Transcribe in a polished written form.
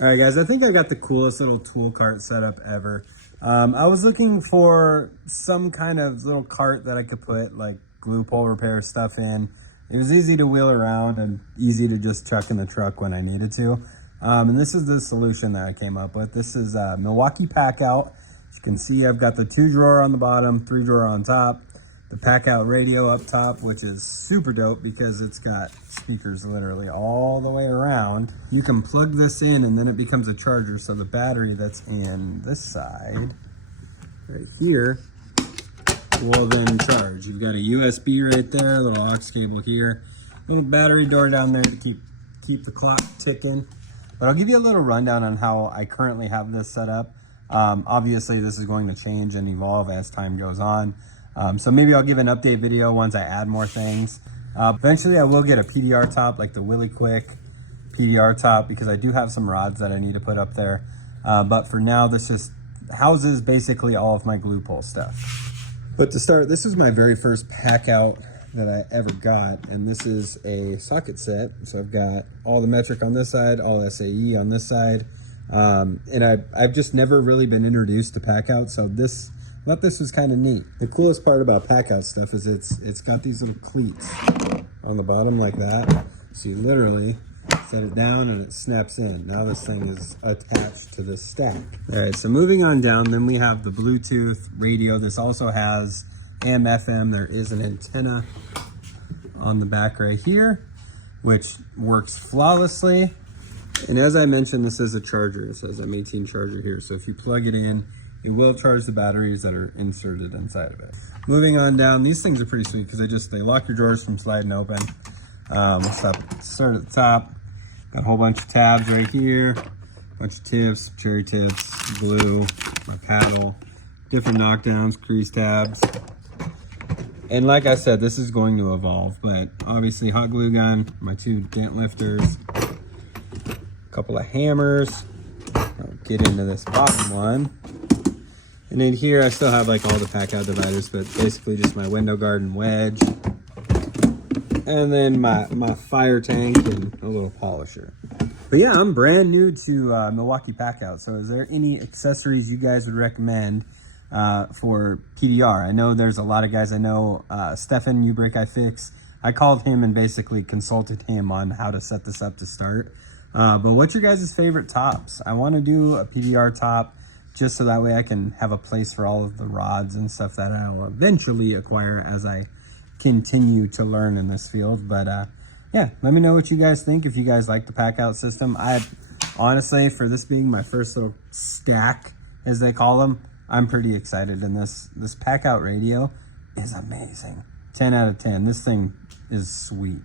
All right, guys, I think I got the coolest little tool cart setup ever. I was looking for some kind of little cart that I could put like glue pole repair stuff in. It was easy to wheel around and easy to just chuck in the truck when I needed to. And this is the solution that I came up with. This is Milwaukee Pack Out. As you can see, I've got the 2-drawer on the bottom, 3-drawer on top. The Pack Out radio up top, which is super dope because it's got speakers literally all the way around. You can plug this in and then it becomes a charger. So the battery that's in this side right here will then charge. You've got a USB right there, a little aux cable here, little battery door down there to keep the clock ticking. But I'll give you a little rundown on how I currently have this set up. Obviously this is going to change and evolve as time goes on. So maybe I'll give an update video once I add more things. Eventually I will get a PDR top, like the Willy Quick PDR top, because I do have some rods that I need to put up there. But for now, this just houses basically all of my glue pole stuff. But to start, this is my very first Pack Out that I ever got. And this is a socket set. So I've got all the metric on this side, all SAE on this side. And I've just never really been introduced to Pack Out. So I thought this was kind of neat. The coolest part about Pack Out stuff is it's got these little cleats on the bottom like that. So you literally set it down and it snaps in. Now this thing is attached to this stack. All right, so moving on down, then we have the Bluetooth radio. This also has AM, FM. There is an antenna on the back right here, which works flawlessly. And as I mentioned, this is a charger. It says M18 charger here. So if you plug it in, it will charge the batteries that are inserted inside of it. Moving on down, these things are pretty sweet because they lock your drawers from sliding open. We'll start at the top. Got a whole bunch of tabs right here, bunch of tips, cherry tips, glue, my paddle, different knockdowns, crease tabs. And like I said, this is going to evolve, but obviously hot glue gun, my 2 dent lifters, a couple of hammers. I'll get into this bottom one. And in here, I still have like all the Pack Out dividers, but basically just my window guard and wedge. And then my fire tank and a little polisher. But yeah, I'm brand new to Milwaukee Pack Out. So is there any accessories you guys would recommend for PDR? I know there's a lot of guys I know. Stefan, You Break I Fix. I called him and basically consulted him on how to set this up to start. But what's your guys' favorite tops? I want to do a PDR top, just so that way I can have a place for all of the rods and stuff that I'll eventually acquire as I continue to learn in this field. But yeah, let me know what you guys think, if you guys like the Pack Out system. I honestly, for this being my first little stack, as they call them, I'm pretty excited. And this Pack Out radio is amazing. 10 out of 10. This thing is sweet.